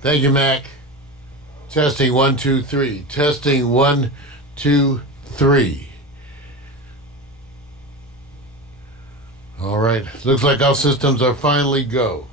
Thank you, Mac. Testing 1, 2, 3. Testing 1, 2, 3. All right. Looks like our systems are finally go.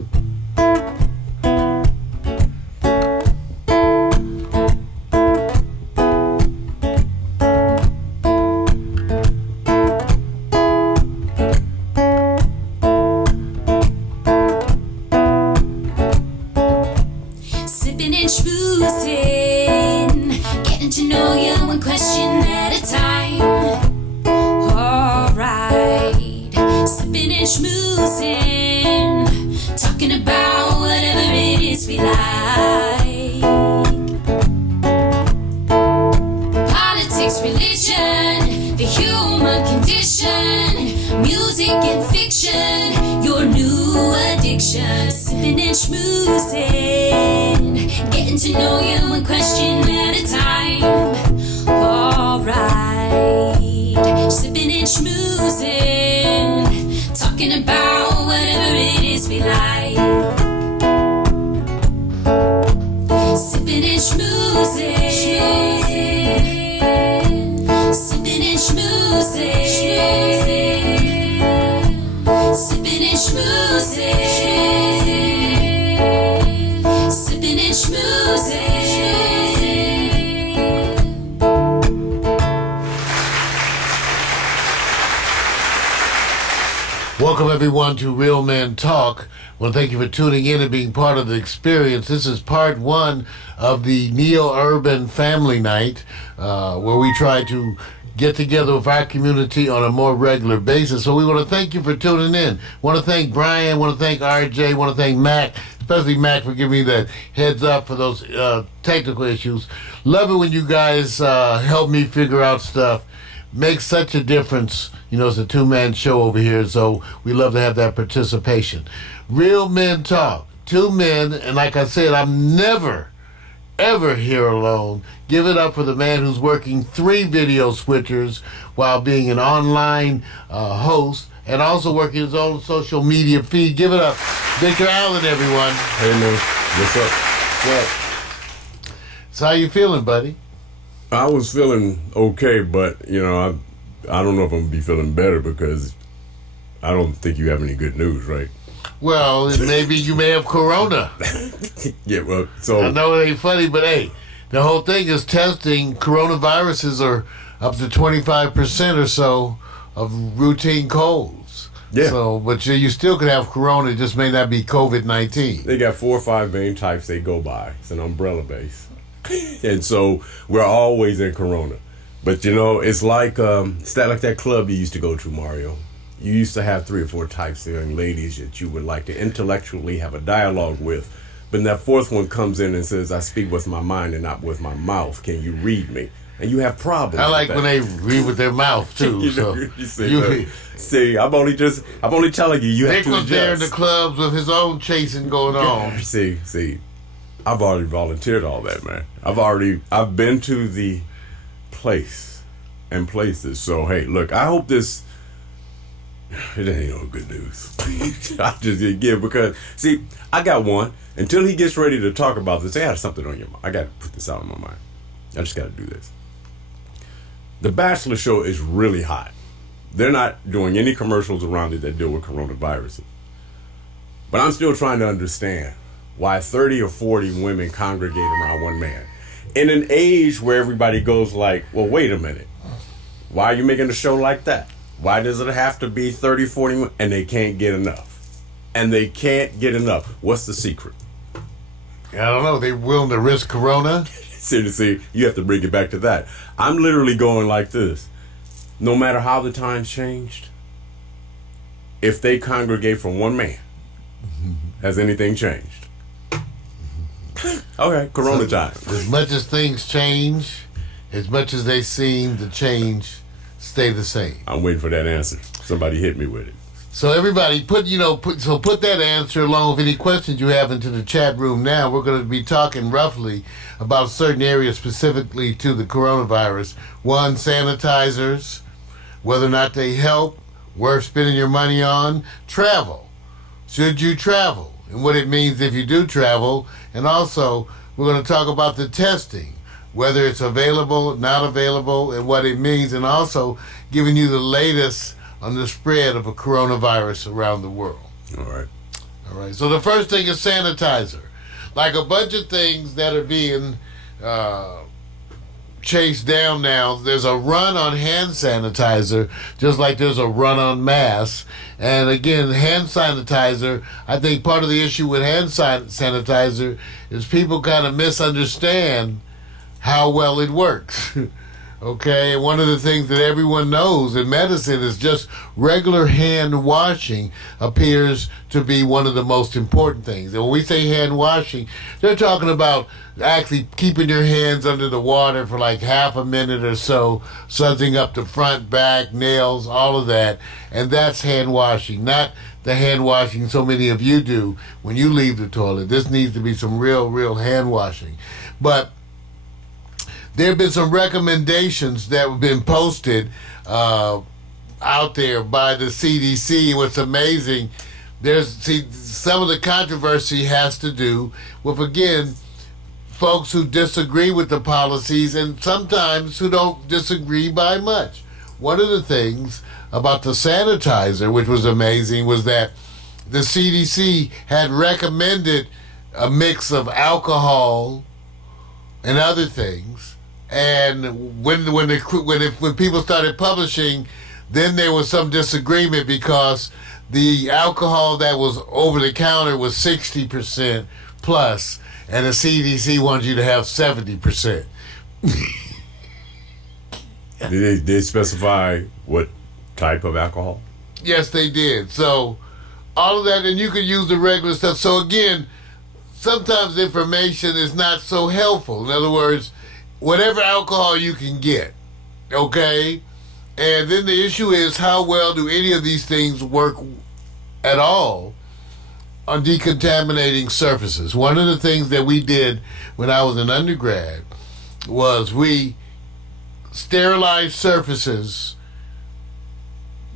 Welcome everyone to Real Men Talk. Well, thank you for tuning in and being part of the experience. This is part one of the Neo-Urban Family Night, where we try to get together with our community on a more regular basis. So we want to thank you for tuning in. Want to thank Brian, want to thank RJ, want to thank Mac, especially Mac for giving me that heads up for those technical issues. Love it when you guys help me figure out stuff. Makes such a difference. You know, it's a two-man show over here, so we love to have that participation. Real Men Talk. Two men, and like I said, I'm never, ever here alone. Give it up for the man who's working 3 video switchers while being an online host and also working his own social media feed. Give it up. Victor Allen, everyone. Hey, man. What's up? What's up? So how you feeling, buddy? I was feeling okay, but, you know, I don't know if I'm going to be feeling better because I don't think you have any good news, right? Well, maybe you may have corona. Yeah, well, so... I know it ain't funny, but hey, the whole thing is testing. Coronaviruses are up to 25% or so of routine colds. Yeah. So, but you still could have corona, it just may not be COVID-19. They got 4 or 5 main types they go by. It's an umbrella base. And so we're always in corona. But, you know, it's like that club you used to go to, Mario. You used to have 3 or 4 types of young ladies that you would like to intellectually have a dialogue with. But that 4th one comes in and says, I speak with my mind and not with my mouth. Can you read me? And you have problems. I like when they read with their mouth, too. See, I'm only telling you, you have Nick to was adjust. there in the clubs with his own chasing going on. See, I've already volunteered all that, man. I've been to the place and places. So, hey, look, I hope it ain't no good news. I just give because, see, I got one. Until he gets ready to talk about this, I got something on your mind. I got to put this out of my mind. I just got to do this. The Bachelor show is really hot. They're not doing any commercials around it that deal with coronavirus. But I'm still trying to understand why 30 or 40 women congregate around one man. In an age where everybody goes like, well, wait a minute. Why are you making a show like that? Why does it have to be 30, 40 women? And they can't get enough. What's the secret? I don't know. They willing to risk corona? See, you have to bring it back to that. I'm literally going like this. No matter how the times changed, if they congregate from one man, has anything changed? Okay, corona time. As much as things change, as much as they seem to change, stay the same. I'm waiting for that answer. Somebody hit me with it. So everybody, put that answer along with any questions you have into the chat room now. We're going to be talking roughly about certain areas specifically to the coronavirus. One, sanitizers, whether or not they help, worth spending your money on. Travel. Should you travel? and what it means if you do travel. And also, we're going to talk about the testing, whether it's available, not available, and what it means, and also giving you the latest on the spread of a coronavirus around the world. All right. All right. So the first thing is sanitizer. Like a bunch of things that are being chased down now, there's a run on hand sanitizer, just like there's a run on masks. And again, hand sanitizer, I think part of the issue with hand sanitizer is people kind of misunderstand how well it works. Okay, and one of the things that everyone knows in medicine is just regular hand washing appears to be one of the most important things. And when we say hand washing, they're talking about actually keeping your hands under the water for like half a minute or so, sudsing up the front, back, nails, all of that. And that's hand washing, not the hand washing so many of you do when you leave the toilet. This needs to be some real hand washing. But there have been some recommendations that have been posted out there by the CDC. What's amazing, some of the controversy has to do with, again, folks who disagree with the policies and sometimes who don't disagree by much. One of the things about the sanitizer, which was amazing, was that the CDC had recommended a mix of alcohol and other things. And when people started publishing, then there was some disagreement because the alcohol that was over the counter was 60% plus, and the CDC wanted you to have 70%. Did they specify what type of alcohol? Yes, they did. So all of that, and you could use the regular stuff. So again, sometimes information is not so helpful. In other words, whatever alcohol you can get, okay? And then the issue is, how well do any of these things work at all on decontaminating surfaces? One of the things that we did when I was an undergrad was we sterilized surfaces,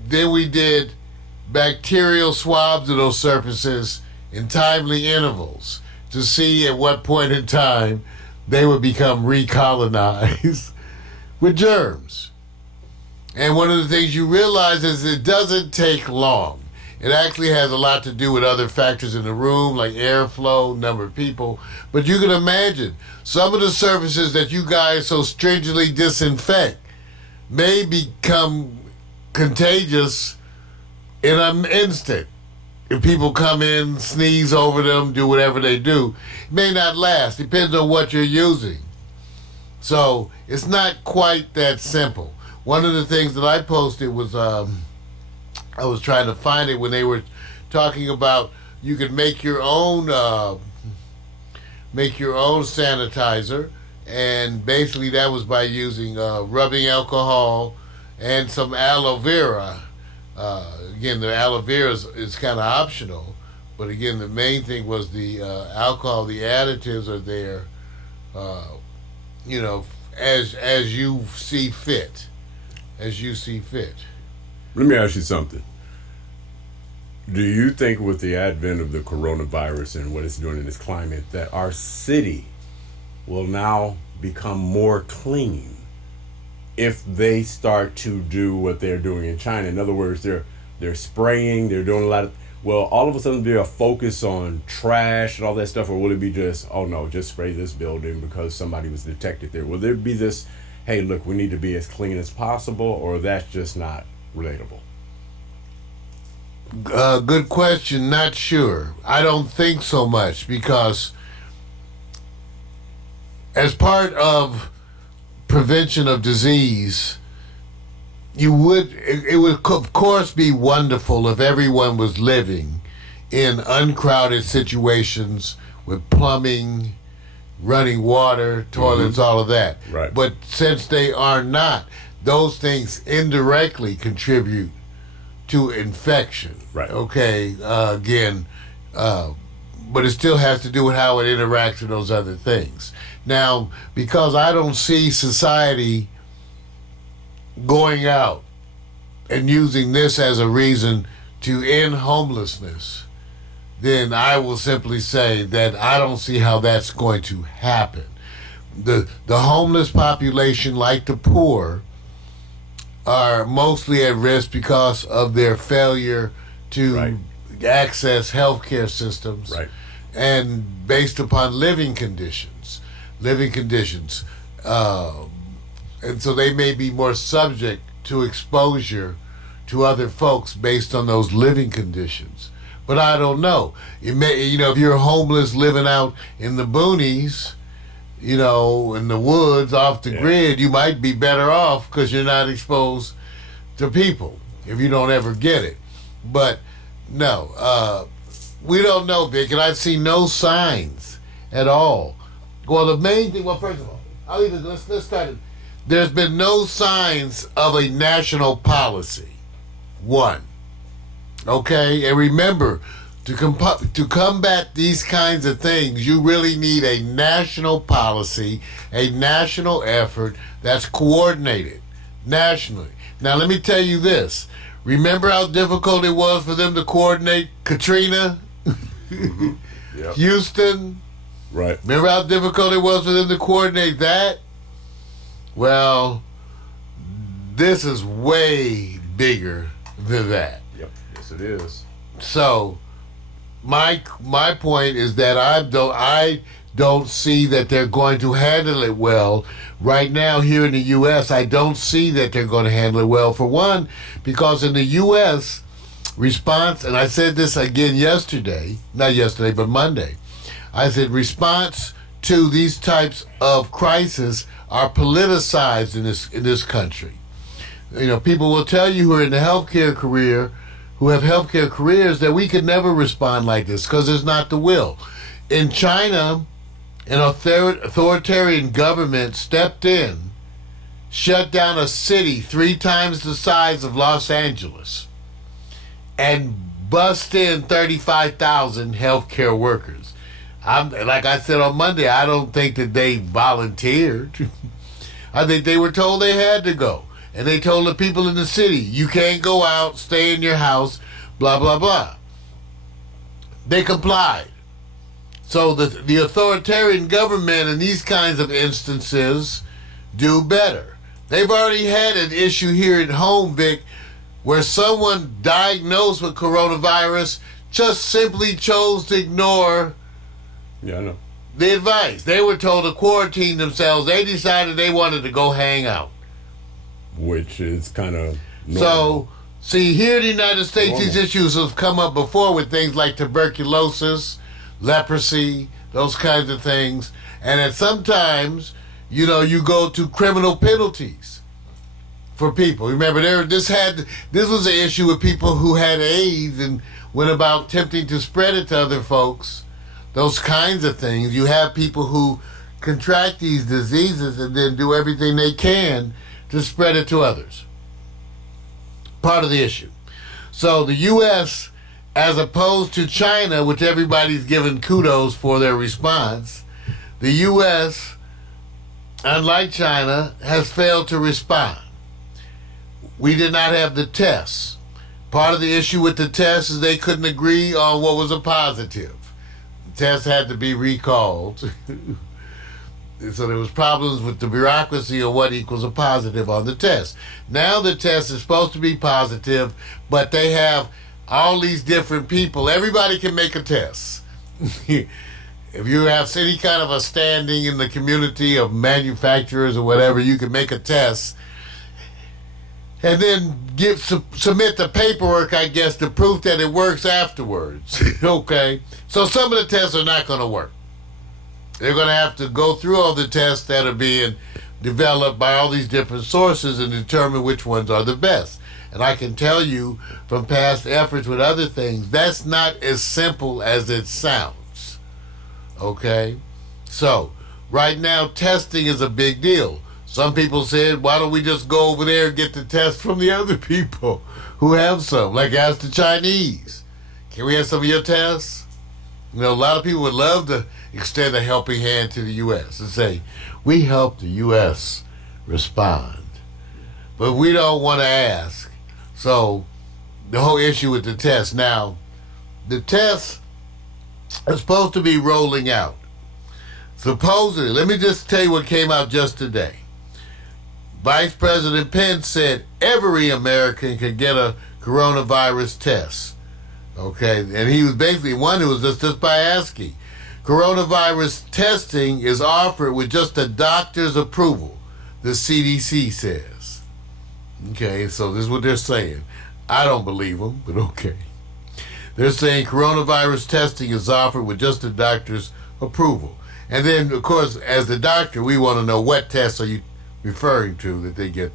then we did bacterial swabs of those surfaces in timely intervals to see at what point in time they would become recolonized with germs. And one of the things you realize is it doesn't take long. It actually has a lot to do with other factors in the room, like airflow, number of people. But you can imagine some of the surfaces that you guys so stringently disinfect may become contagious in an instant. If people come in, sneeze over them, do whatever they do, it may not last. Depends on what you're using. So it's not quite that simple. One of the things that I posted was, I was trying to find it when they were talking about you could make your own sanitizer, and basically that was by using rubbing alcohol and some aloe vera. Again, the aloe vera is kind of optional, but again, the main thing was the alcohol. The additives are there, as you see fit. As you see fit. Let me ask you something. Do you think with the advent of the coronavirus and what it's doing in this climate that our city will now become more clean if they start to do what they're doing in China? In other words, they're spraying, they're doing a lot of, will all of a sudden be a focus on trash and all that stuff, or will it be just, oh no, just spray this building because somebody was detected there? Will there be this, hey, look, we need to be as clean as possible, or that's just not relatable? Good question. Not sure. I don't think so much, because as part of prevention of disease, it would of course be wonderful if everyone was living in uncrowded situations with plumbing, running water, toilets, all of that. Right. But since they are not, those things indirectly contribute to infection. Right. Okay. But it still has to do with how it interacts with those other things. Now, because I don't see society going out and using this as a reason to end homelessness, then I will simply say that I don't see how that's going to happen. The homeless population, like the poor, are mostly at risk because of their failure to access healthcare systems, and based upon living conditions. And so they may be more subject to exposure to other folks based on those living conditions. But I don't know. If you're homeless living out in the boonies, in the woods off the grid, you might be better off because you're not exposed to people if you don't ever get it. But no, we don't know, Vic, and I've seen no signs at all. Well, the main thing, first of all, let's start it. There's been no signs of a national policy. One. Okay? And remember, to combat these kinds of things, you really need a national policy, a national effort that's coordinated nationally. Now, let me tell you this. Remember how difficult it was for them to coordinate Katrina? Yep. Houston? Right. Remember how difficult it was for them to coordinate that? Well, this is way bigger than that. Yep. Yes, it is. So, my point is that I don't see that they're going to handle it well. Right now, here in the U.S., I don't see that they're going to handle it well. For one, because in the U.S., response, and I said this again not yesterday, but Monday, I said response to these types of crises are politicized in this country. People will tell you who are in the healthcare career, who have healthcare careers, that we could never respond like this because there's not the will. In China, an authoritarian government stepped in, shut down a city 3 times the size of Los Angeles, and bust in 35,000 healthcare workers. Like I said on Monday, I don't think that they volunteered. I think they were told they had to go. And they told the people in the city, you can't go out, stay in your house, blah, blah, blah. They complied. So the authoritarian government in these kinds of instances do better. They've already had an issue here at home, Vic, where someone diagnosed with coronavirus just simply chose to ignore the advice. They were told to quarantine themselves. They decided they wanted to go hang out. Which is kind of normal. So, see, here in the United States, these issues have come up before with things like tuberculosis, leprosy, those kinds of things. And at sometimes, you go to criminal penalties for people. Remember, this was an issue with people who had AIDS and went about attempting to spread it to other folks. Those kinds of things. You have people who contract these diseases and then do everything they can to spread it to others. Part of the issue. So the U.S., as opposed to China, which everybody's given kudos for their response, the U.S., unlike China, has failed to respond. We did not have the tests. Part of the issue with the tests is they couldn't agree on what was a positive. The test had to be recalled. So there was problems with the bureaucracy of what equals a positive on the test. Now the test is supposed to be positive, but they have all these different people. Everybody can make a test. If you have any kind of a standing in the community of manufacturers or whatever, you can make a test and then submit the paperwork, I guess, to prove that it works afterwards. Okay? So some of the tests are not going to work. They're going to have to go through all the tests that are being developed by all these different sources and determine which ones are the best. And I can tell you from past efforts with other things, that's not as simple as it sounds. Okay? So, right now, testing is a big deal. Some people said, why don't we just go over there and get the test from the other people who have some? Like ask the Chinese. Can we have some of your tests? A lot of people would love to extend a helping hand to the U.S. and say, we help the U.S. respond. But we don't want to ask. So the whole issue with the test. Now, the tests are supposed to be rolling out. Supposedly, let me just tell you what came out just today. Vice President Pence said every American can get a coronavirus test. Okay, and he was basically one who was just by asking. Coronavirus testing is offered with just a doctor's approval, the CDC says. Okay, so this is what they're saying. I don't believe them, but okay. They're saying coronavirus testing is offered with just a doctor's approval. And then, of course, as the doctor, we want to know what tests are you referring to that they get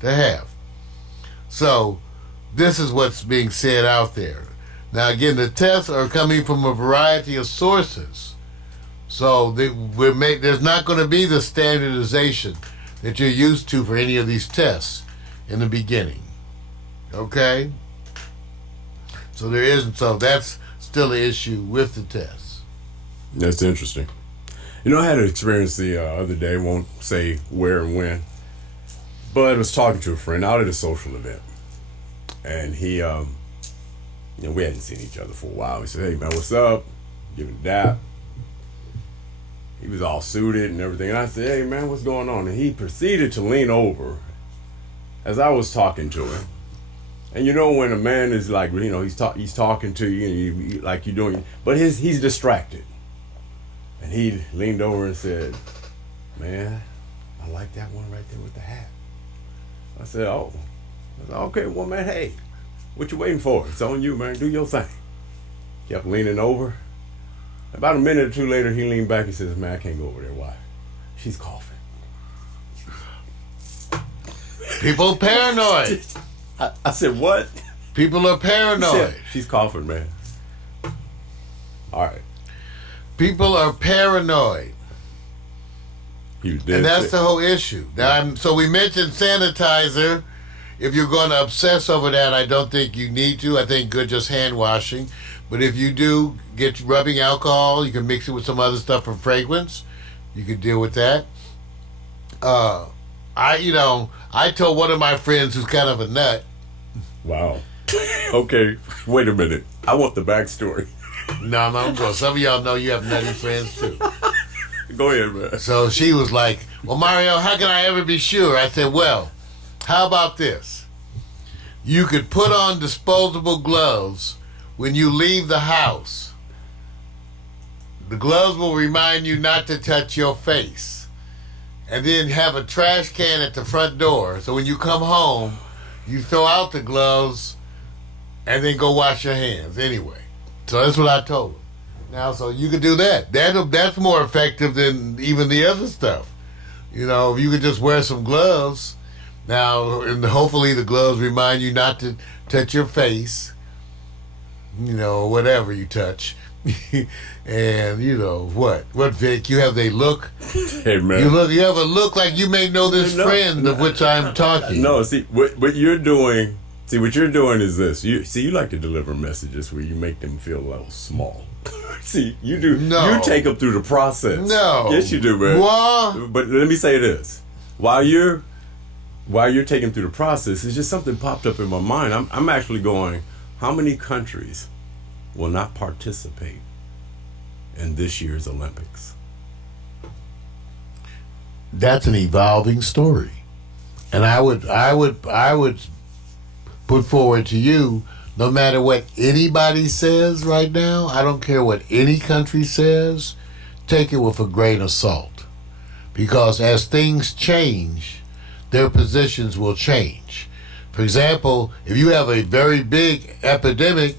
to have. So, this is what's being said out there. Now, again, the tests are coming from a variety of sources. So, there's not going to be the standardization that you're used to for any of these tests in the beginning. Okay? So, so that's still an issue with the tests. That's interesting. You know, I had an experience the other day, won't say where and when, but I was talking to a friend out at a social event. And he, we hadn't seen each other for a while. He said, "Hey, man, what's up?" Give it a dap. He was all suited and everything. And I said, "Hey, man, what's going on?" And he proceeded to lean over as I was talking to him. And you know when a man is like, he's talking to you and you like you're doing, but he's distracted. And he leaned over and said, "Man, I like that one right there with the hat." I said, "Oh." I said, "Okay, well, man, hey, what you waiting for? It's on you, man. Do your thing." Kept leaning over. About a minute or two later, he leaned back and says, "Man, I can't go over there. Why?" "She's coughing." People paranoid. I said, "What?" People are paranoid. He said, "She's coughing, man." All right. People are paranoid. And that's the whole issue. Now, so we mentioned sanitizer. If you're going to obsess over that, I don't think you need to. I think good just hand washing. But if you do get rubbing alcohol, you can mix it with some other stuff for fragrance. You can deal with that. I told one of my friends who's kind of a nut. Wow. Okay, wait a minute. I want the backstory. No, I'm going. Some of y'all know you have nutty friends too. Go ahead, man. So she was like, "Well, Mario, how can I ever be sure?" I said, "Well, how about this? You could put on disposable gloves when you leave the house. The gloves will remind you not to touch your face. And then have a trash can at the front door. So when you come home, you throw out the gloves and then go wash your hands anyway." So that's what I told him. Now, so you could do that. That's more effective than even the other stuff. If you could just wear some gloves. Now, and hopefully the gloves remind you not to touch your face. Whatever you touch. And, what, Vic? You have a look? Hey, man. You have a look like you may know this friend of which I'm talking. No, see, what you're doing... See, what you're doing is this. You like to deliver messages where you make them feel a little small. See, you do. No. You take them through the process. No. Yes, you do, man. What? But let me say this. While you're taking through the process, it's just something popped up in my mind. I'm actually going, how many countries will not participate in this year's Olympics? That's an evolving story. And I would put forward to you, no matter what anybody says right now, I don't care what any country says, take it with a grain of salt. Because as things change, their positions will change. For example, if you have a very big epidemic,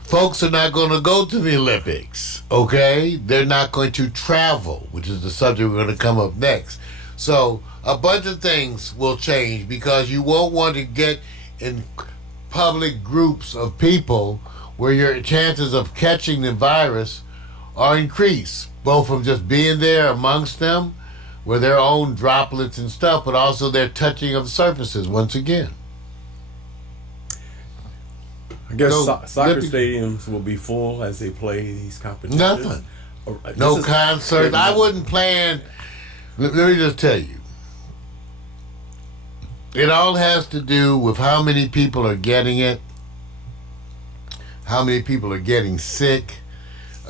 folks are not going to go to the Olympics, okay? They're not going to travel, which is the subject we're going to come up next. So a bunch of things will change because you won't want to get in public groups of people where your chances of catching the virus are increased, both from just being there amongst them with their own droplets and stuff, but also their touching of surfaces once again. I guess soccer stadiums will be full as they play these competitions. Nothing. No concerts. I wouldn't plan. Let me just tell you. It all has to do with how many people are getting it, how many people are getting sick,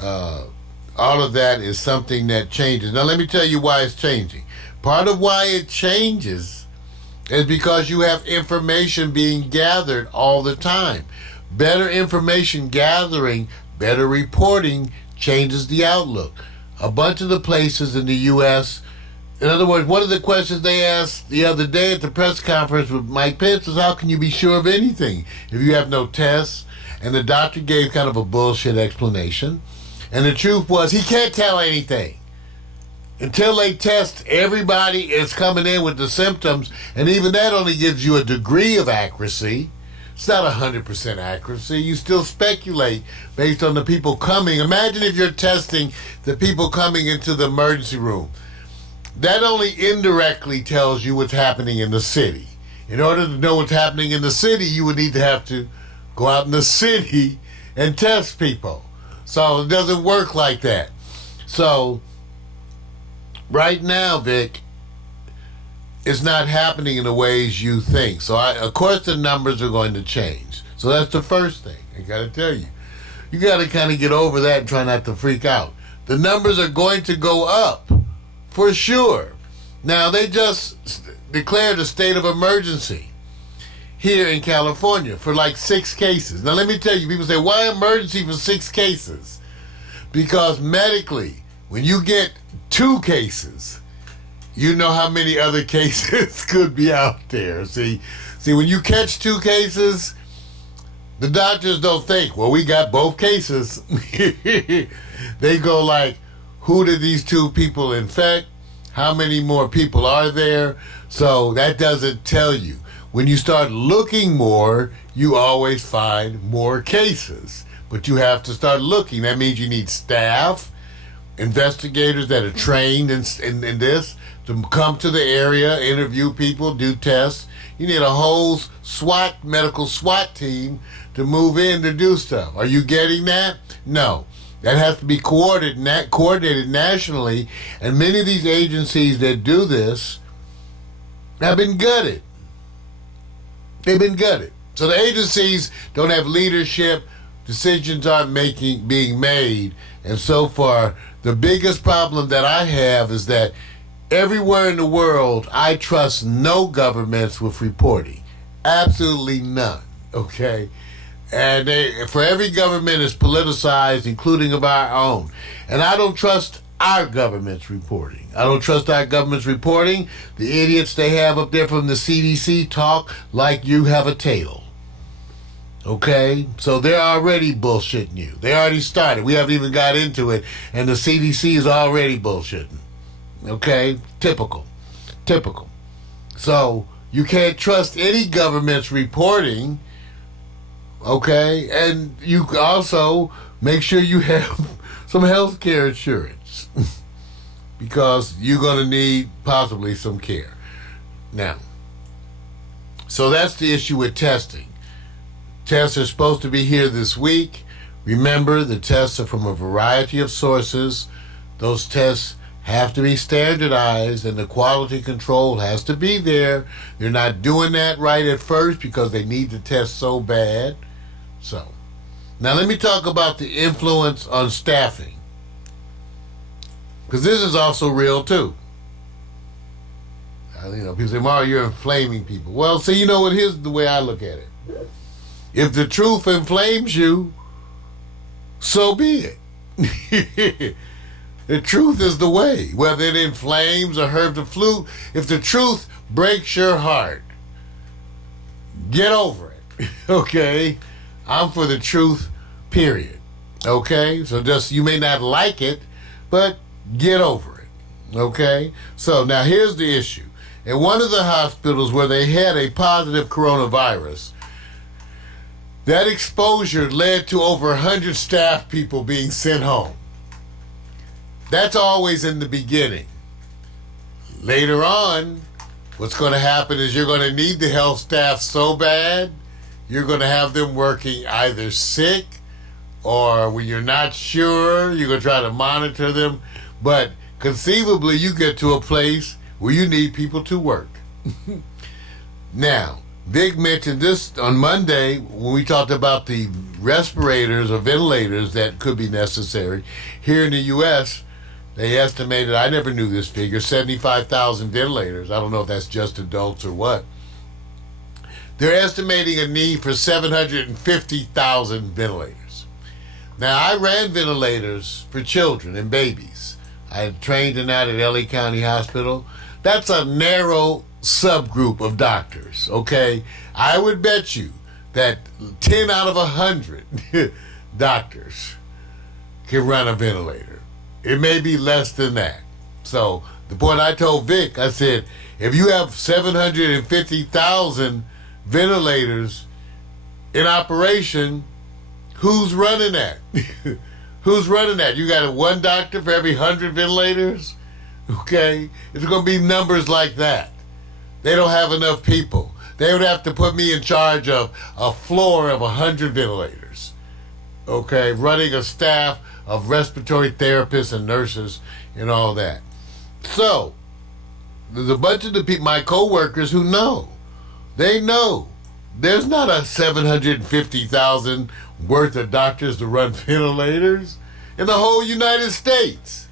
all of that is something that changes. Now, let me tell you why it's changing. Part of why it changes is because you have information being gathered all the time. Better information gathering, better reporting changes the outlook. A bunch of the places in the U.S., in other words, one of the questions they asked the other day at the press conference with Mike Pence was, how can you be sure of anything if you have no tests? And the doctor gave kind of a bullshit explanation. And the truth was, he can't tell anything. Until they test everybody is coming in with the symptoms, and even that only gives you a degree of accuracy. It's not 100% accuracy. You still speculate based on the people coming. Imagine if you're testing the people coming into the emergency room. That only indirectly tells you what's happening in the city. In order to know what's happening in the city, you would need to have to go out in the city and test people. So it doesn't work like that. So right now, Vic, it's not happening in the ways you think. So of course the numbers are going to change. So that's the first thing I got to tell you. You got to kind of get over that and try not to freak out. The numbers are going to go up for sure. Now, they just declared a state of emergency here in California for like 6 cases. Now, let me tell you, people say, why emergency for 6 cases? Because medically, when you get 2 cases, you know how many other cases could be out there. See, when you catch 2 cases, the doctors don't think, well, we got both cases. They go like, who did these 2 people infect? How many more people are there? So that doesn't tell you. When you start looking more, you always find more cases. But you have to start looking. That means you need staff, investigators that are trained in this, to come to the area, interview people, do tests. You need a whole medical SWAT team to move in to do stuff. Are you getting that? No. That has to be coordinated nationally, and many of these agencies that do this have been gutted. They've been gutted. So the agencies don't have leadership, decisions aren't being made, and so far, the biggest problem that I have is that everywhere in the world, I trust no governments with reporting. Absolutely none, okay? And for every government is politicized, including of our own. And I don't trust our government's reporting. I don't trust our government's reporting. The idiots they have up there from the CDC talk like you have a tail. Okay? So they're already bullshitting you. They already started. We haven't even got into it. And the CDC is already bullshitting. Okay? Typical. So you can't trust any government's reporting. Okay, and you also make sure you have some health care insurance because you're going to need possibly some care. Now, so that's the issue with testing. Tests are supposed to be here this week. Remember, the tests are from a variety of sources. Those tests have to be standardized, and the quality control has to be there. They're not doing that right at first because they need to test so bad. So, now let me talk about the influence on staffing, because this is also real too. People say, Mario, you're inflaming people. Well, see, you know what? Here's the way I look at it. If the truth inflames you, so be it. The truth is the way, whether it inflames or hurts the flu. If the truth breaks your heart, get over it, okay? I'm for the truth, period. Okay? So just, you may not like it, but get over it. Okay? So now here's the issue. In one of the hospitals where they had a positive coronavirus, that exposure led to over 100 staff people being sent home. That's always in the beginning. Later on, what's going to happen is you're going to need the health staff so bad, you're going to have them working either sick or when you're not sure, you're going to try to monitor them. But conceivably, you get to a place where you need people to work. Now, Vic mentioned this on Monday when we talked about the respirators or ventilators that could be necessary. Here in the U.S., they estimated, I never knew this figure, 75,000 ventilators. I don't know if that's just adults or what. They're estimating a need for 750,000 ventilators. Now, I ran ventilators for children and babies. I trained in that at LA County Hospital. That's a narrow subgroup of doctors, okay? I would bet you that 10 out of 100 doctors can run a ventilator. It may be less than that. So the point I told Vic, I said, if you have 750,000 ventilators in operation, who's running that? Who's running that? You got one doctor for every 100 ventilators? Okay? It's going to be numbers like that. They don't have enough people. They would have to put me in charge of a floor of 100 ventilators. Okay? Running a staff of respiratory therapists and nurses and all that. So, there's a bunch of the people, my coworkers, who know. They know. There's not a 750,000 worth of doctors to run ventilators in the whole United States.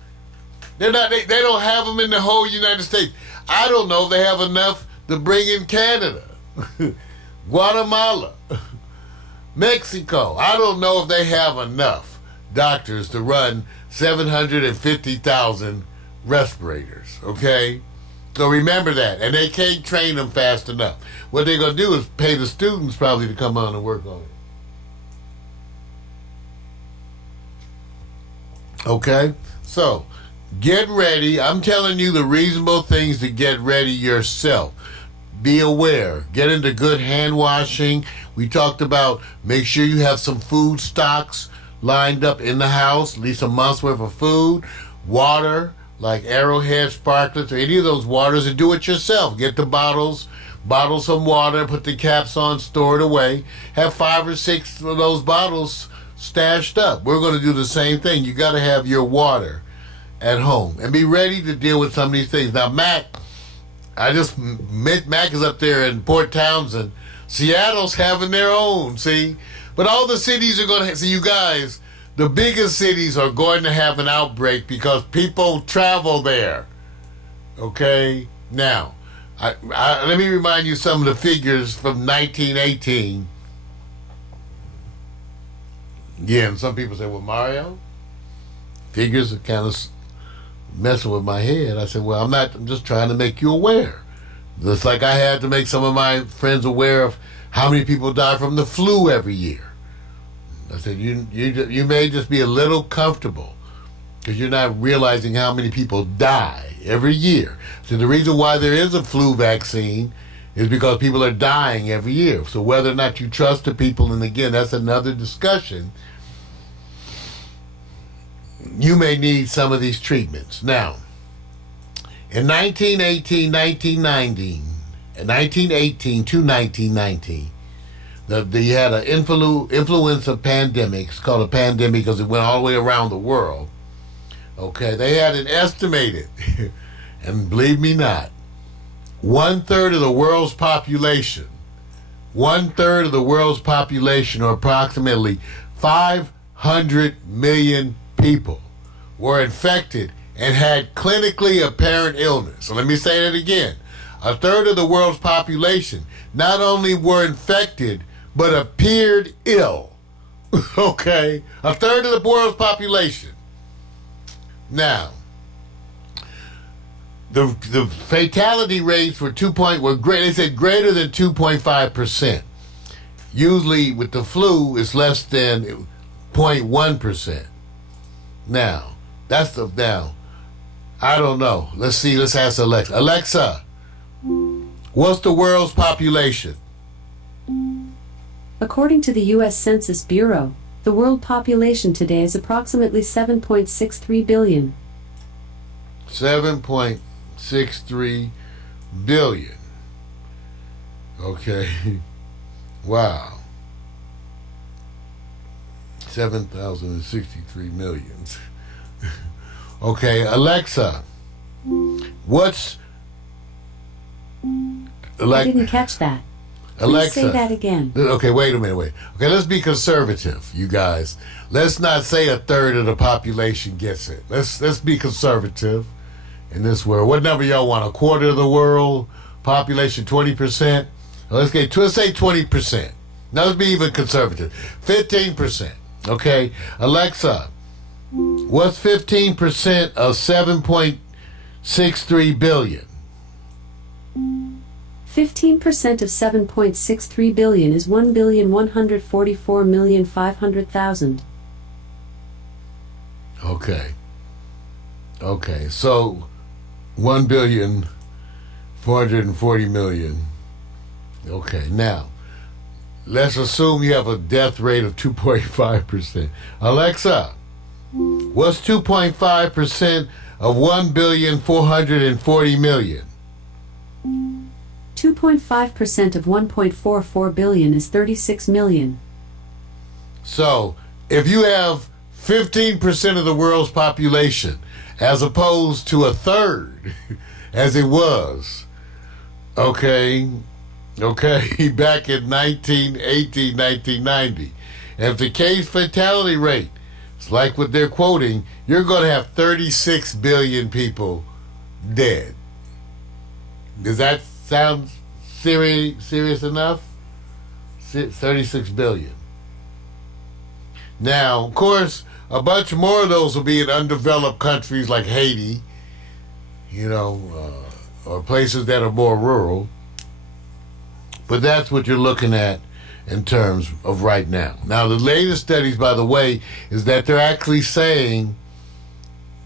They don't have them in the whole United States. I don't know if they have enough to bring in Canada, Guatemala, Mexico. I don't know if they have enough doctors to run 750,000 respirators, okay? So remember that. And they can't train them fast enough. What they're going to do is pay the students probably to come on and work on it. Okay? So, get ready. I'm telling you the reasonable things to get ready yourself. Be aware. Get into good hand washing. We talked about make sure you have some food stocks lined up in the house, at least a month's worth of food, water, like Arrowhead, Sparklets, or any of those waters, and do it yourself. Get the bottles, bottle some water, put the caps on, store it away. Have 5 or 6 of those bottles stashed up. We're going to do the same thing. You got to have your water at home and be ready to deal with some of these things. Now, Mac is up there in Port Townsend. Seattle's having their own, see? But all the cities are going to, see, you guys, the biggest cities are going to have an outbreak because people travel there. Okay? Now, let me remind you some of the figures from 1918. Yeah, and some people say, well, Mario, figures are kind of messing with my head. I said, well, I'm just trying to make you aware. Just like I had to make some of my friends aware of how many people die from the flu every year. I said, you may just be a little comfortable because you're not realizing how many people die every year. So the reason why there is a flu vaccine is because people are dying every year. So whether or not you trust the people, and again, that's another discussion, you may need some of these treatments. Now, in 1918 to 1919, you had an influenza pandemic. It's called a pandemic because it went all the way around the world. Okay, they had an estimated, and believe me not, 1/3 of the world's population, 1/3 of the world's population, or approximately 500 million people, were infected and had clinically apparent illness. So let me say that again. 1/3 of the world's population not only were infected, but appeared ill. Okay? 1/3 of the world's population. Now, the fatality rates were they said greater than 2.5%. Usually with the flu, it's less than 0.1%. Now, I don't know. Let's see, let's ask Alexa. Alexa, what's the world's population? According to the U.S. Census Bureau, the world population today is approximately 7.63 billion. 7.63 billion. Okay. Wow. 7,063 millions. Okay, Alexa, what's... I didn't catch that. Alexa. say that again. Okay, wait a minute, Okay, let's be conservative, you guys. Let's not say a third of the population gets it. Let's be conservative in this world. What number y'all want? A quarter of the world population, 20%? Let's say 20%. Now let's be even conservative. 15%. Okay, Alexa, what's 15% of 7.63 billion? 15% of 7.63 billion is 1,144,500,000. Okay, so 1,440,000,000. Okay, now let's assume you have a death rate of 2.5%. Alexa, what's 2.5% of 1,440,000,000? 2.5% of 1.44 billion is 36 million. So, if you have 15% of the world's population, as opposed to a third, as it was, okay, back in 1980, 1990, if the case fatality rate is like what they're quoting, you're going to have 36 billion people dead. Does that sound serious enough? 36 billion. Now, of course, a bunch more of those will be in undeveloped countries like Haiti, or places that are more rural. But that's what you're looking at in terms of right now. Now, the latest studies, by the way, is that they're actually saying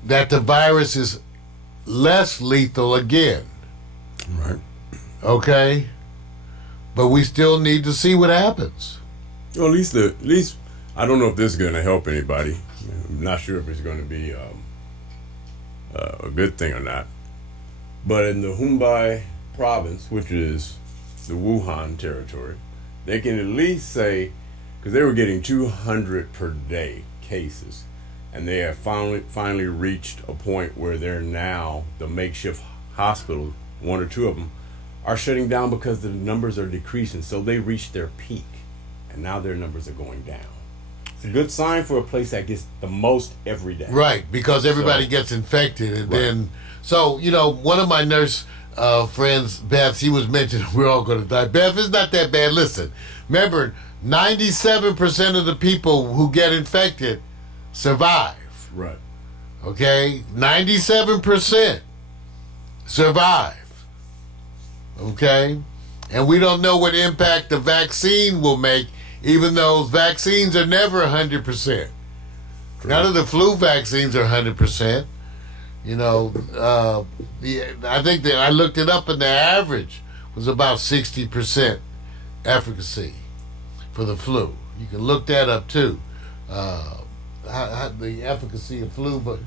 that the virus is less lethal again. Right. Okay? But we still need to see what happens. Well, at least I don't know if this is going to help anybody. I'm not sure if it's going to be a good thing or not. But in the Hubei province, which is the Wuhan territory, they can at least say, because they were getting 200 per day cases, and they have finally reached a point where they're now, the makeshift hospital, one or two of them, are shutting down because the numbers are decreasing. So they reached their peak, and now their numbers are going down. It's a good sign for a place that gets the most every day. Right, because everybody gets infected. And then, one of my nurse friends, Beth, she was mentioning we're all going to die. Beth, it's not that bad. Listen, remember, 97% of the people who get infected survive. Right. Okay? 97% survive. Okay? And we don't know what impact the vaccine will make, even though vaccines are never 100%. Correct. None of the flu vaccines are 100%. I think that I looked it up, and the average was about 60% efficacy for the flu. You can look that up too. The efficacy of flu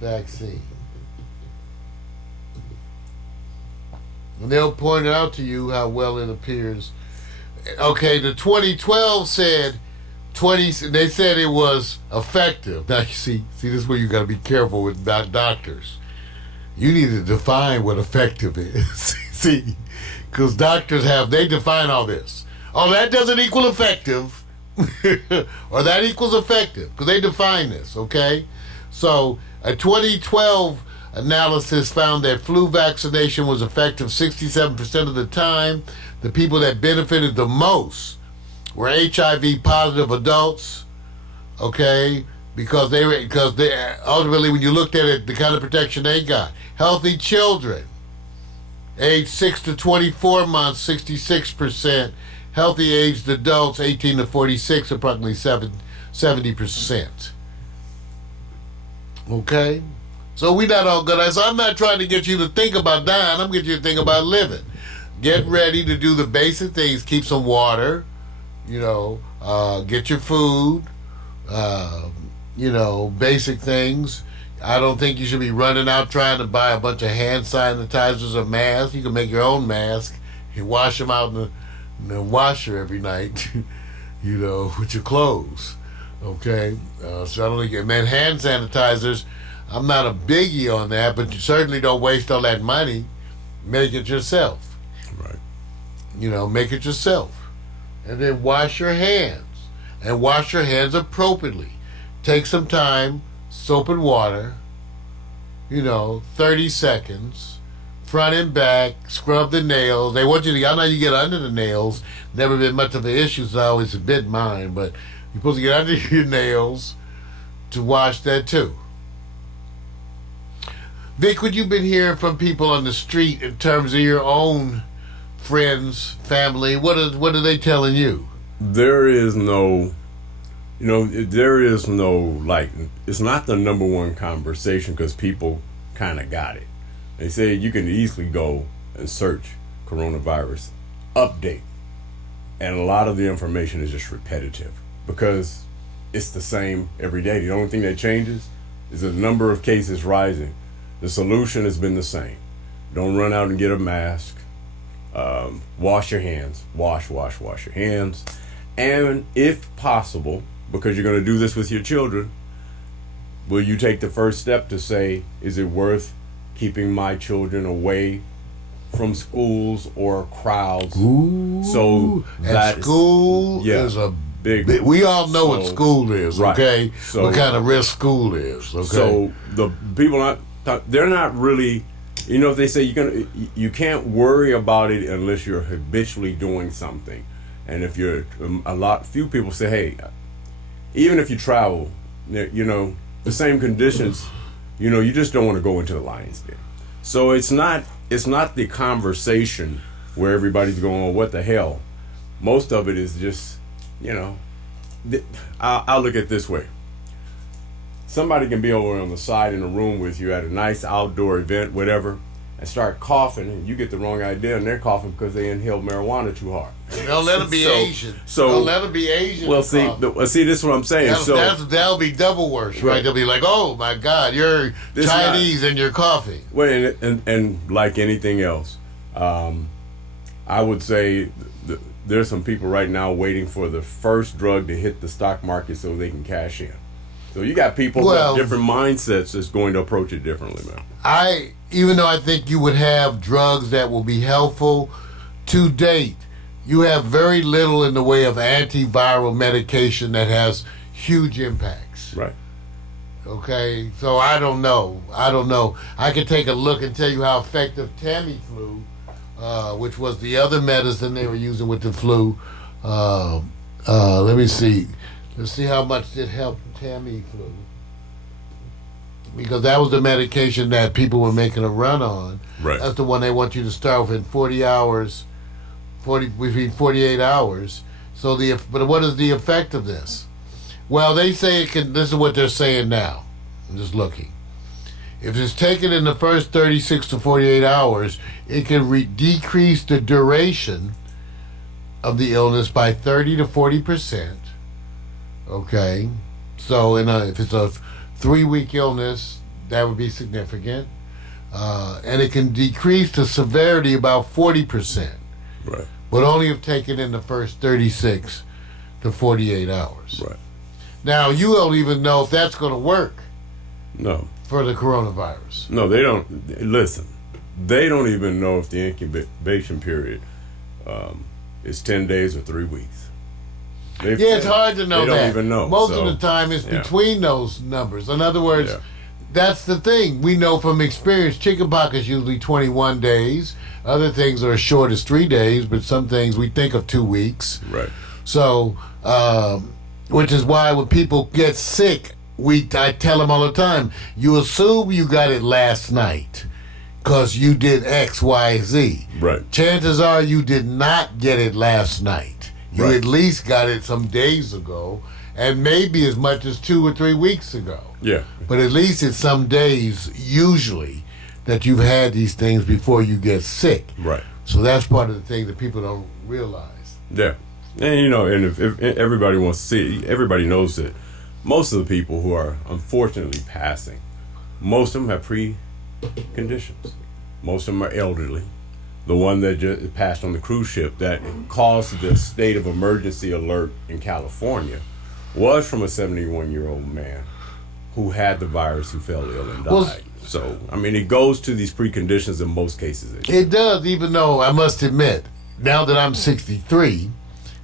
vaccine. And they'll point out to you how well it appears. Okay, the 2012 said they said it was effective. Now you see this is where you got to be careful with doctors. You need to define what effective is. See, because doctors they define all this. Oh, that doesn't equal effective, or that equals effective, because they define this. Okay, so a 2012 analysis found that flu vaccination was effective 67% of the time. The people that benefited the most were HIV positive adults, okay, because they ultimately, when you looked at it, the kind of protection they got. Healthy children, age 6 to 24 months, 66%. Healthy aged adults, 18 to 46, approximately 70%. Okay? So we not all good. So I'm not trying to get you to think about dying. I'm getting you to think about living. Get ready to do the basic things. Keep some water. Get your food. Basic things. I don't think you should be running out trying to buy a bunch of hand sanitizers or masks. You can make your own mask. You wash them out in the washer every night, with your clothes. Okay? So I don't think, man, hand sanitizers, I'm not a biggie on that, but you certainly don't waste all that money. make it yourself. Right. Make it yourself. And then wash your hands. And wash your hands appropriately. Take some time, soap and water, 30 seconds, front and back, scrub the nails. They want you to, I know you get under the nails. Never been much of an issue, so I always admit mine, but you're supposed to get under your nails to wash that too. Vic, what you been hearing from people on the street in terms of your own friends, family? What are they telling you? There is no, like, it's not the number one conversation because people kind of got it. They say you can easily go and search coronavirus update, and a lot of the information is just repetitive because it's the same every day. The only thing that changes is the number of cases rising. The solution has been the same. Don't run out and get a mask. Wash your hands. Wash your hands. And if possible, because you're going to do this with your children, will you take the first step to say, is it worth keeping my children away from schools or crowds? Ooh, so that school is a big. We all know what school is, okay? Right. So, what kind of risk school is, okay? So the people they're not really, if they say you can't worry about it unless you're habitually doing something. And if you're few people say, hey, even if you travel, the same conditions, you just don't want to go into the lion's den. So it's not the conversation where everybody's going, oh, what the hell? Most of it is just, I'll look at it this way. Somebody can be over on the side in a room with you at a nice outdoor event, whatever, and start coughing, and you get the wrong idea, and they're coughing because they inhaled marijuana too hard. Don't let them be Asian. Don't let them be Asian. Well, see, this is what I'm saying. That'll be double worse, right? They'll be like, "Oh my God, you're Chinese and you're coughing." Well, and like anything else, I would say there's some people right now waiting for the first drug to hit the stock market so they can cash in. So you got people with different mindsets that's going to approach it differently, man. Even though I think you would have drugs that will be helpful, to date, you have very little in the way of antiviral medication that has huge impacts. Right. Okay, so I don't know. I could take a look and tell you how effective Tamiflu, which was the other medicine they were using with the flu. Let me see. Let's see how much it helped Tamiflu. Because that was the medication that people were making a run on. Right. That's the one they want you to start within 40 hours, between 48 hours. So but what is the effect of this? Well, they say this is what they're saying now. I'm just looking. If it's taken in the first 36 to 48 hours, it can decrease the duration of the illness by 30 to 40%. Okay? So if it's a 3-week illness, that would be significant. And it can decrease the severity about 40%. Right. But only if taken in the first 36 to 48 hours. Right. Now, you don't even know if that's going to work. No. For the coronavirus. No, they don't. Listen, they don't even know if the incubation period is 10 days or 3 weeks. It's hard to know that. They don't even know. Most of the time it's between those numbers. In other words, that's the thing. We know from experience, chickenpox is usually 21 days. Other things are as short as 3 days, but some things we think of 2 weeks. Right. So, which is why when people get sick, I tell them all the time, you assume you got it last night because you did X, Y, Z. Right. Chances are you did not get it last night. You at least got it some days ago, and maybe as much as 2 or 3 weeks ago. Yeah. But at least it's some days, usually, that you've had these things before you get sick. Right. So that's part of the thing that people don't realize. Yeah. And, and if everybody wants to see, everybody knows that most of the people who are unfortunately passing, most of them have preconditions. Most of them are elderly. The one that just passed on the cruise ship that caused the state of emergency alert in California was from a 71-year-old man who had the virus, who fell ill and died. So, I mean, it goes to these preconditions in most cases. It does, even though I must admit, now that I'm 63,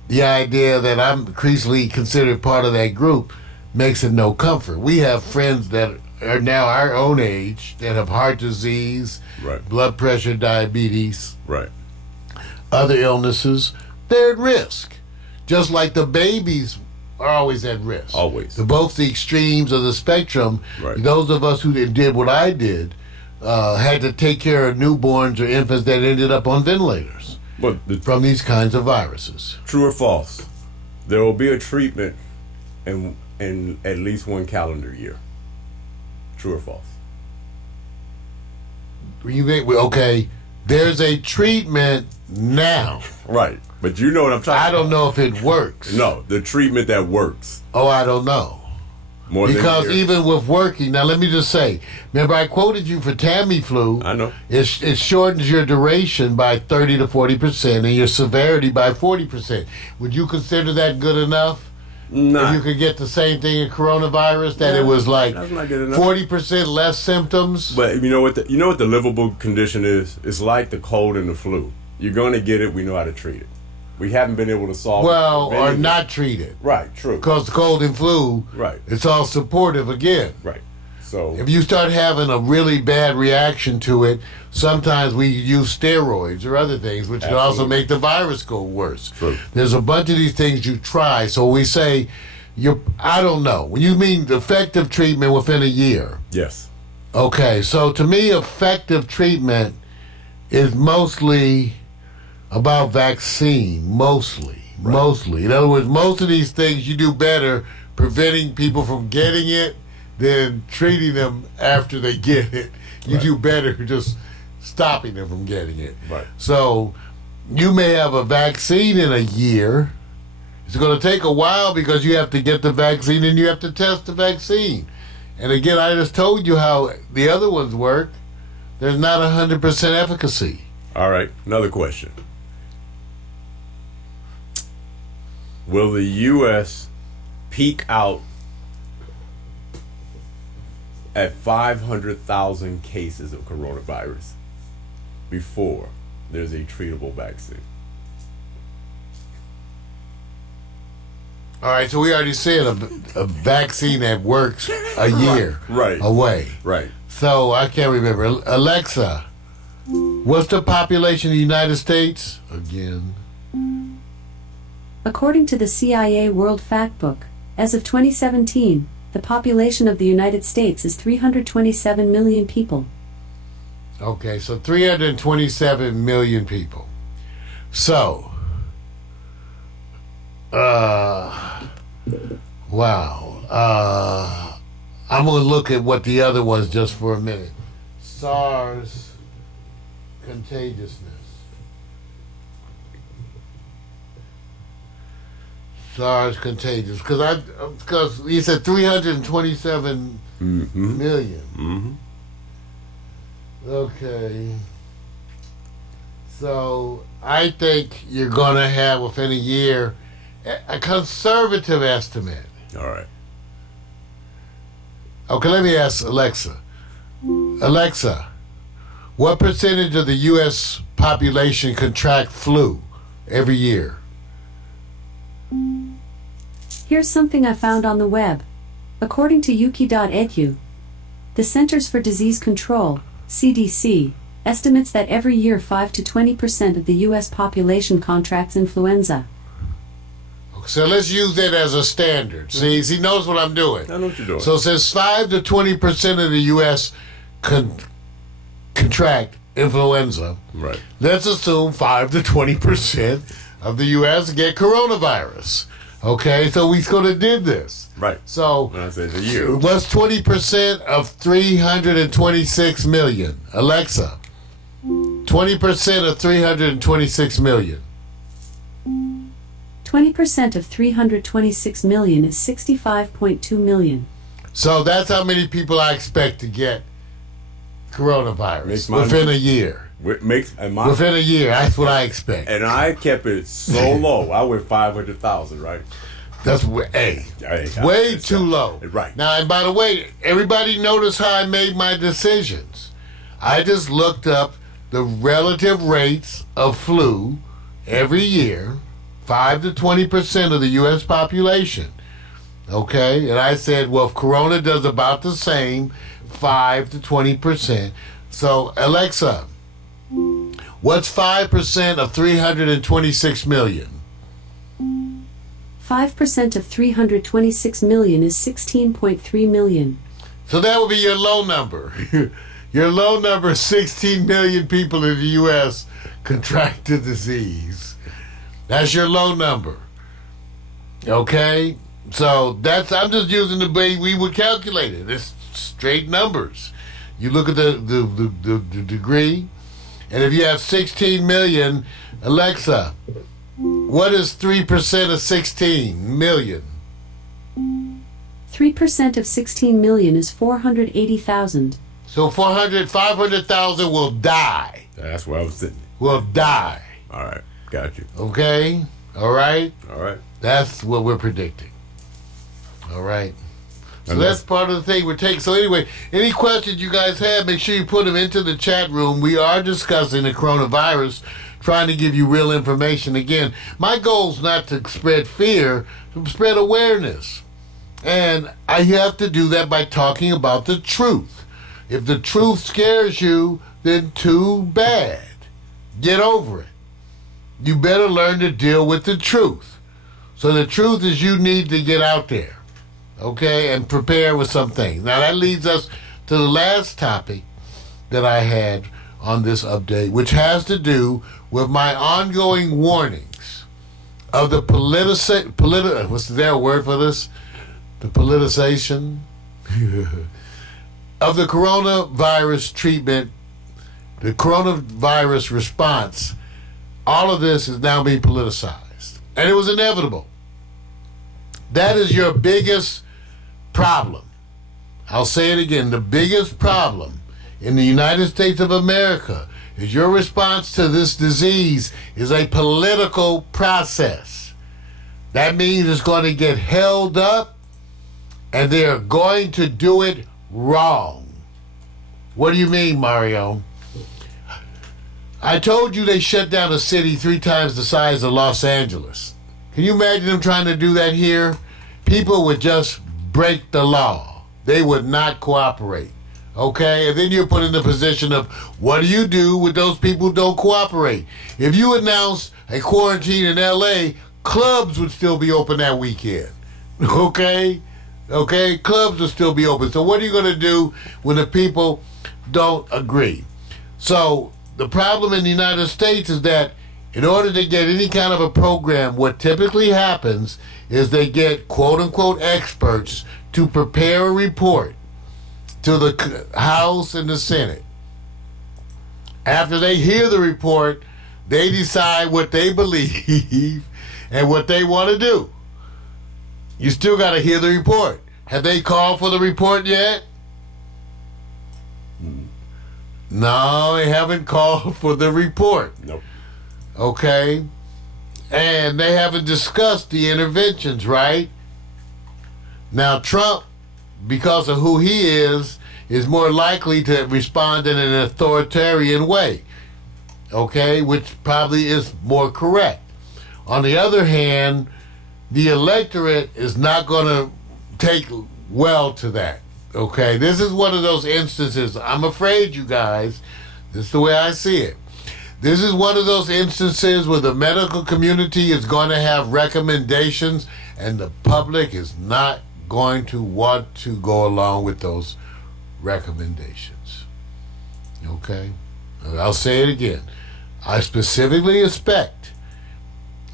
the idea that I'm increasingly considered part of that group makes it no comfort. We have friends that are now our own age that have heart disease, Right. blood pressure, diabetes, Right. other illnesses. They're at risk. Just like the babies are always at risk. Always. Both the extremes of the spectrum. Right. Those of us who did what I did had to take care of newborns or infants that ended up on ventilators But from these kinds of viruses. true or false, there will be a treatment in at least one calendar year. True or false? Okay, there's a treatment now. Right. But you know what I'm talking about. I don't know if it works. No, the treatment that works. Oh, I don't know. More Because than a year. even with working, now let me just say, remember I quoted you for Tamiflu. I know. It shortens your duration by 30 to 40% and your severity by 40%. Would you consider that good enough? Nah. If you could get the same thing in coronavirus, that it was like That's not good enough. 40% less symptoms? But you know what the livable condition is? It's like the cold and the flu. You're going to get it. We know how to treat it. We haven't been able to solve Well, it. or not treated. Right, true. Because the cold and flu, Right. it's all supportive again. Right. So, If you start having a really bad reaction to it, sometimes we use steroids or other things, which can also Absolutely. make the virus go worse. True. There's a bunch of these things you try. So we say, I don't know. When you mean effective treatment within a year, yes. okay. So to me, effective treatment is mostly about vaccine, mostly. In other words, most of these things you do better preventing people from getting it than treating them after they get it. You do better just stopping them from getting it. Right. So you may have a vaccine in a year. It's going to take a while because you have to get the vaccine and you have to test the vaccine. And again, I just told you how the other ones work. There's not 100% efficacy. All right. Another question. Will the U.S. peak out at 500,000 cases of coronavirus before there's a treatable vaccine? All right, so we already said a vaccine that works a year Right. away. Right. So I can't remember. Alexa, what's the population of the United States? Again. According to the CIA World Factbook, as of 2017, the population of the United States is 327 million people. Okay, so 327 million people. So, wow. I'm going to look at what the other was just for a minute. SARS contagiousness. SARS contagious because he said 327 million. Mm-hmm. Okay. So I think you're going to have within a year a conservative estimate. All right. Okay, let me ask Alexa. Alexa, what percentage of the U.S. population contract flu every year? Here's something I found on the web. According to yuki.edu, the Centers for Disease Control, CDC, estimates that every year 5 to 20% of the U.S. population contracts influenza. So let's use that as a standard. See, notice what I'm doing. I know what you're doing. So since 5 to 20% of the U.S. contract influenza, Right. let's assume 5 to 20% of the U.S. get coronavirus. Okay, so we sort of did this. Right. So When I said a year. what's 20% of 326 million? Alexa, 20% of 326 million. 20% of 326 million is 65.2 million. So that's how many people I expect to get coronavirus Makes my- within a year. Within a year, that's what I expect. And I kept it so low. I went 500,000, right? That's way too low. Right. Now, and by the way, everybody notice how I made my decisions. I just looked up the relative rates of flu every year, 5 to 20% of the U.S. population. Okay? And I said, well, if Corona does about the same, 5 to 20%. So, Alexa, what's 5% of 326 million? 5% of 326 million is 16.3 million. So that would be your low number. Your low number is 16 million people in the U.S. contract the disease. That's your low number. Okay? So I'm just using the way we would calculate it. It's straight numbers. You look at the degree, and if you have 16 million, Alexa, what is 3% of 16 million? 3% of 16 million is 480,000. So 500,000 will die. That's where I was sitting. Will die. All right, got you. Okay? All right? All right. That's what we're predicting. All right? So And that's part of the thing we're taking. So anyway, any questions you guys have, make sure you put them into the chat room. We are discussing the coronavirus, trying to give you real information. Again, my goal is not to spread fear, to spread awareness. And I have to do that by talking about the truth. If the truth scares you, then too bad. Get over it. You better learn to deal with the truth. So the truth is you need to get out there, okay, and prepare with some things. Now that leads us to the last topic that I had on this update, which has to do with my ongoing warnings of the what's there a word for this? The politicization of the coronavirus treatment, the coronavirus response. All of this is now being politicized. And it was inevitable. That is your biggest problem. I'll say it again. The biggest problem in the United States of America is your response to this disease is a political process. That means it's going to get held up and they are going to do it wrong. What do you mean, Mario? I told you they shut down a city 3 times the size of Los Angeles. Can you imagine them trying to do that here? People would just break the law. They would not cooperate. Okay? And then you're put in the position of what do you do with those people who don't cooperate? If you announced a quarantine in LA, clubs would still be open that weekend. Okay? Okay? Clubs would still be open. So what are you going to do when the people don't agree? So the problem in the United States is that in order to get any kind of a program, what typically happens is they get quote-unquote experts to prepare a report to the House and the Senate. After they hear the report, they decide what they believe and what they want to do. You still got to hear the report. Have they called for the report yet? No, they haven't called for the report. Nope. Okay? And they haven't discussed the interventions, right? Now, Trump, because of who he is more likely to respond in an authoritarian way. Okay? Which probably is more correct. On the other hand, the electorate is not going to take well to that. Okay? This is one of those instances, I'm afraid, you guys, this is the way I see it. This is one of those instances where the medical community is going to have recommendations and the public is not going to want to go along with those recommendations. Okay? I'll say it again. I specifically expect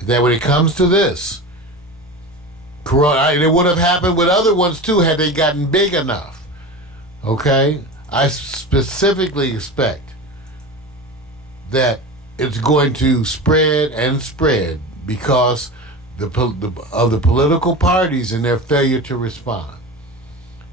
that when it comes to this, Corona, and it would have happened with other ones too had they gotten big enough. Okay? I specifically expect that it's going to spread and spread because of the political parties and their failure to respond.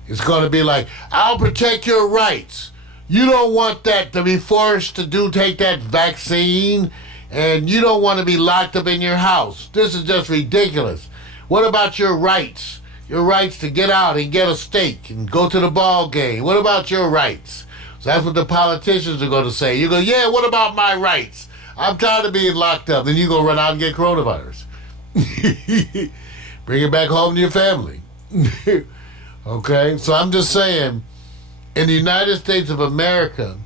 It's going to be like, I'll protect your rights. You don't want that to be forced to take that vaccine, and you don't want to be locked up in your house. This is just ridiculous. What about your rights? Your rights to get out and get a steak and go to the ball game. What about your rights? So that's what the politicians are going to say. You go, yeah, what about my rights? I'm tired of being locked up. Then you go run out and get coronavirus. Bring it back home to your family. Okay? So I'm just saying, in the United States of America,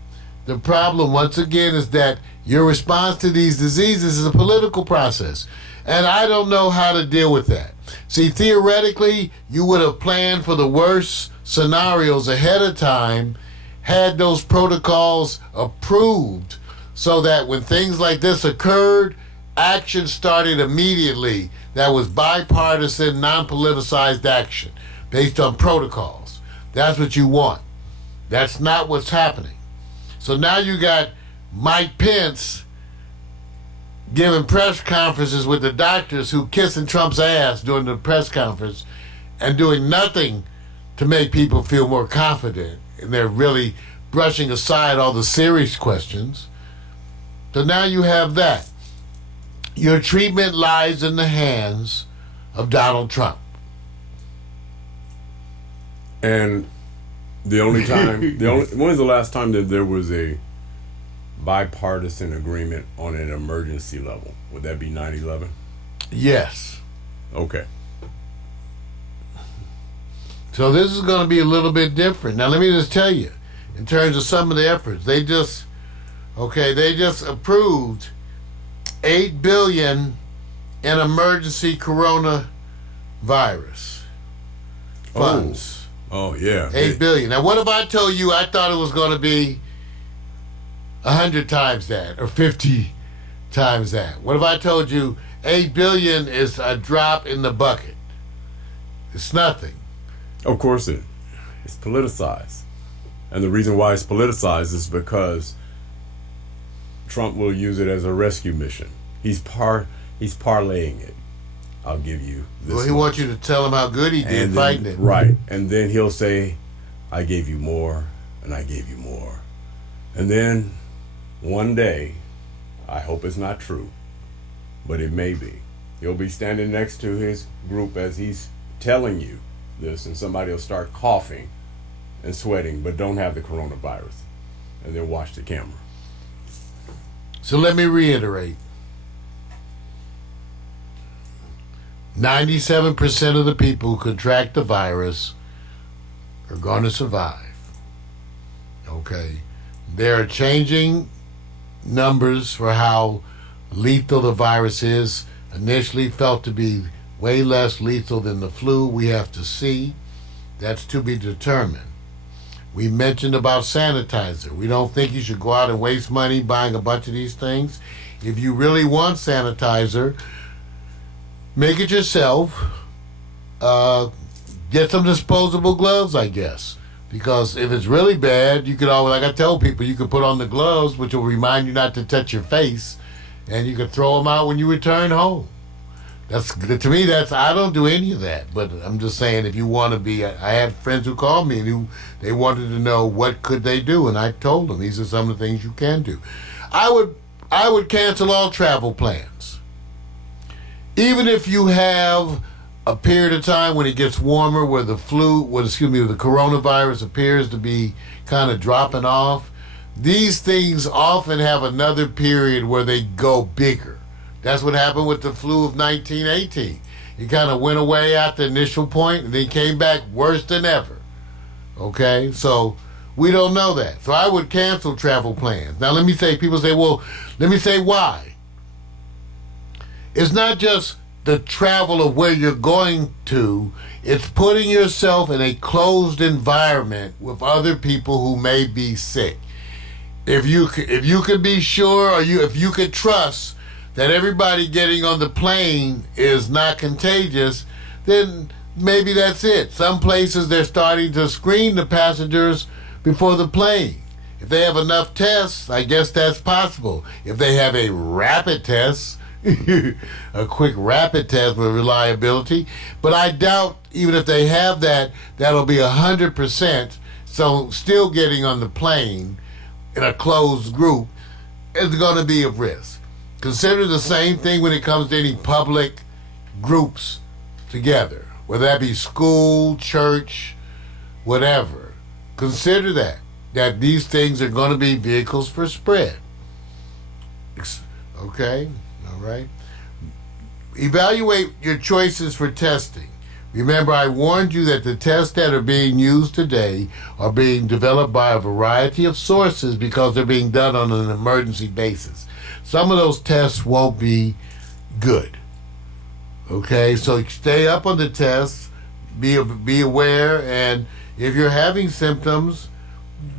the problem, once again, is that your response to these diseases is a political process. And I don't know how to deal with that. See, theoretically, you would have planned for the worst scenarios ahead of time, had those protocols approved, so that when things like this occurred, action started immediately. That was bipartisan, non-politicized action based on protocols. That's what you want. That's not what's happening. So now you got Mike Pence giving press conferences with the doctors who kissing Trump's ass during the press conference and doing nothing to make people feel more confident. And they're really brushing aside all the serious questions. So now you have that. Your treatment lies in the hands of Donald Trump. And the only time, when was the last time that there was a bipartisan agreement on an emergency level? Would that be 9/11? Yes. Okay. So this is going to be a little bit different. Now let me just tell you, in terms of some of the efforts, they just approved $8 billion in emergency coronavirus funds. Oh yeah. $8 billion. Now what if I told you I thought it was going to be 100 times that or 50 times that? What if I told you $8 billion is a drop in the bucket? It's nothing. Of course it's politicized. And the reason why it's politicized is because Trump will use it as a rescue mission. He's parlaying it. I'll give you this. Well, he wants you to tell him how good he did fighting it. Right. And then he'll say, I gave you more, and I gave you more. And then one day, I hope it's not true, but it may be, he'll be standing next to his group as he's telling you this, and somebody will start coughing and sweating, but don't have the coronavirus. And they'll watch the camera. So let me reiterate. 97% of the people who contract the virus are going to survive. Okay. There are changing numbers for how lethal the virus is. Initially felt to be way less lethal than the flu. We have to see. That's to be determined. We mentioned about sanitizer. We don't think you should go out and waste money buying a bunch of these things. If you really want sanitizer, make it yourself. Get some disposable gloves, I guess. Because if it's really bad, you could always, like I tell people, you could put on the gloves, which will remind you not to touch your face, and you could throw them out when you return home. To me, I don't do any of that. But I'm just saying, if you want to be, I had friends who called me and who they wanted to know what could they do, and I told them these are some of the things you can do. I would cancel all travel plans. Even if you have a period of time when it gets warmer where the coronavirus appears to be kind of dropping off, these things often have another period where they go bigger. That's what happened with the flu of 1918. It kind of went away at the initial point and then came back worse than ever. Okay? So we don't know that. So I would cancel travel plans. Now let me say, people say, well, let me say why. It's not just the travel of where you're going to, it's putting yourself in a closed environment with other people who may be sick. If you could be sure, or if you could trust that everybody getting on the plane is not contagious, then maybe that's it. Some places they're starting to screen the passengers before the plane. If they have enough tests, I guess that's possible. If they have a rapid test, a quick rapid test with reliability. But I doubt even if they have that, that'll be 100%. So still getting on the plane in a closed group is going to be of risk. Consider the same thing when it comes to any public groups, together, whether that be school, church, whatever. Consider that these things are going to be vehicles for spread. Okay? All right? Evaluate your choices for testing. Remember, I warned you that the tests that are being used today are being developed by a variety of sources because they're being done on an emergency basis. Some of those tests won't be good. Okay, so stay up on the tests, be aware, and if you're having symptoms,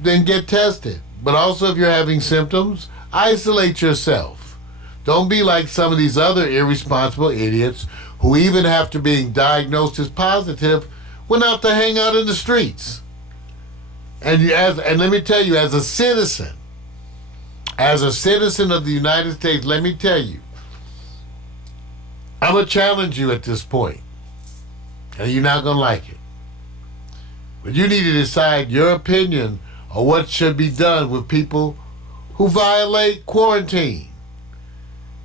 then get tested. But also, if you're having symptoms, isolate yourself. Don't be like some of these other irresponsible idiots who, even after being diagnosed as positive, went out to hang out in the streets. And let me tell you, as a citizen of the United States, let me tell you, I'm going to challenge you at this point, and you're not going to like it. But you need to decide your opinion on what should be done with people who violate quarantine.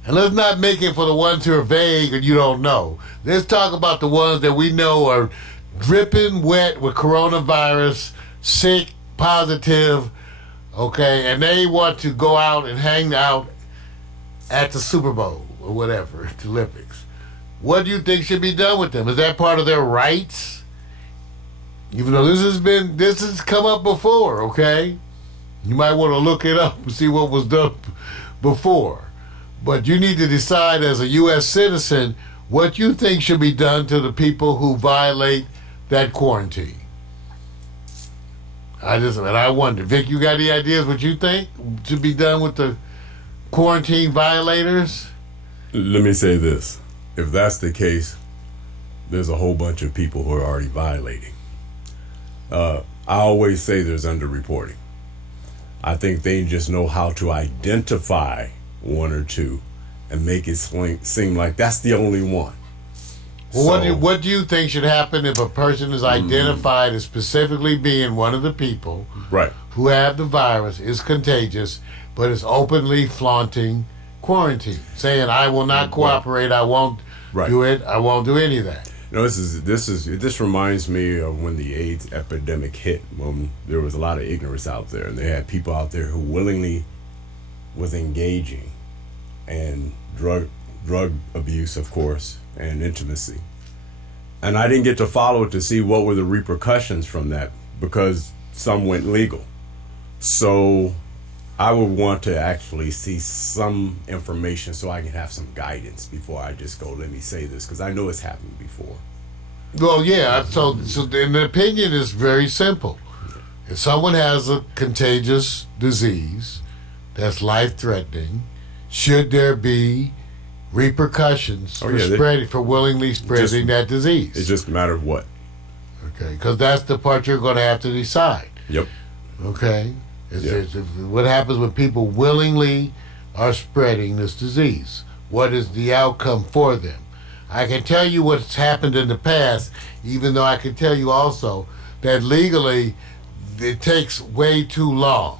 And let's not make it for the ones who are vague and you don't know. Let's talk about the ones that we know are dripping wet with coronavirus, sick, positive, okay, and they want to go out and hang out at the Super Bowl or whatever, the Olympics. What do you think should be done with them? Is that part of their rights? Even though this has come up before, okay? You might want to look it up and see what was done before. But you need to decide as a U.S. citizen what you think should be done to the people who violate that quarantine. I wonder, Vic, you got any ideas what you think should be done with the quarantine violators? Let me say this. If that's the case, there's a whole bunch of people who are already violating. I always say there's underreporting. I think they just know how to identify one or two and make it seem like that's the only one. Well, So, what do you think should happen if a person is identified as specifically being one of the people right. who have the virus, is contagious, but is openly flaunting quarantine, saying, I will not cooperate, I won't do it, I won't do any of that? You know, this reminds me of when the AIDS epidemic hit, when there was a lot of ignorance out there, and they had people out there who willingly was engaging in drug abuse, of course, and intimacy. And I didn't get to follow it to see what were the repercussions from that, because some went legal. So I would want to actually see some information so I can have some guidance before I just go, let me say this, because I know it's happened before. Well, yeah, so the opinion is very simple. If someone has a contagious disease that's life-threatening, should there be repercussions for willingly spreading that disease? It's just a matter of what. Okay, because that's the part you're going to have to decide. Yep. Okay? What happens when people willingly are spreading this disease? What is the outcome for them? I can tell you what's happened in the past, even though I can tell you also that legally it takes way too long.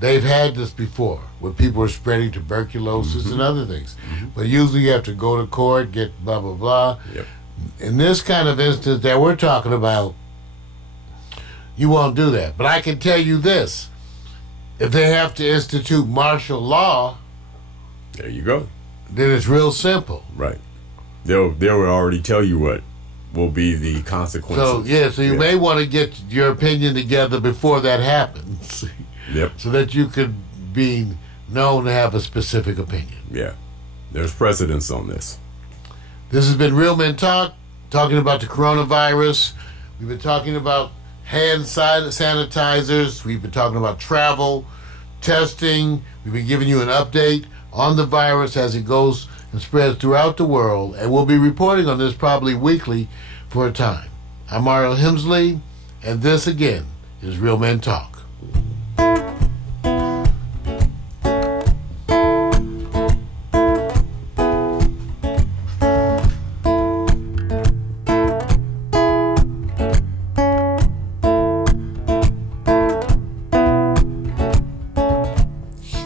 They've had this before, where people are spreading tuberculosis and other things. But usually you have to go to court, get blah, blah, blah. Yep. In this kind of instance that we're talking about, you won't do that. But I can tell you this. If they have to institute martial law, there you go. Then it's real simple. Right. They'll already tell you what will be the consequences. So you may want to get your opinion together before that happens. Yep. So that you could be known to have a specific opinion. Yeah. There's precedence on this. This has been Real Men Talk, talking about the coronavirus. We've been talking about hand sanitizers. We've been talking about travel, testing. We've been giving you an update on the virus as it goes and spreads throughout the world. And we'll be reporting on this probably weekly for a time. I'm Mario Hemsley, and this again is Real Men Talk.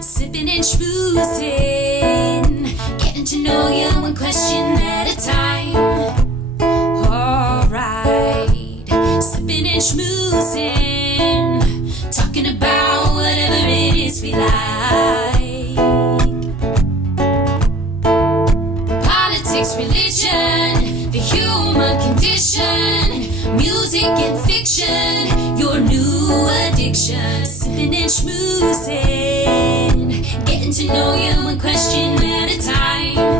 Sipping and schmoozing, getting to know you one question at a time. introducing, getting to know you one question at a time.